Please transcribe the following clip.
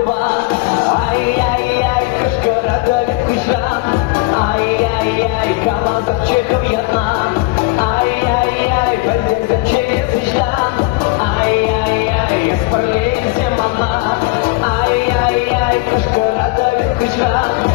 kurban. Ay ay ay Kashgarada Kuşan. Ay ay ay Kamazak Çekov Yatman. Ay ay ay Belden Çeyizişten. Ay ay ay Esparleyse mama. Ay ay ay Kashgarada Kuşan.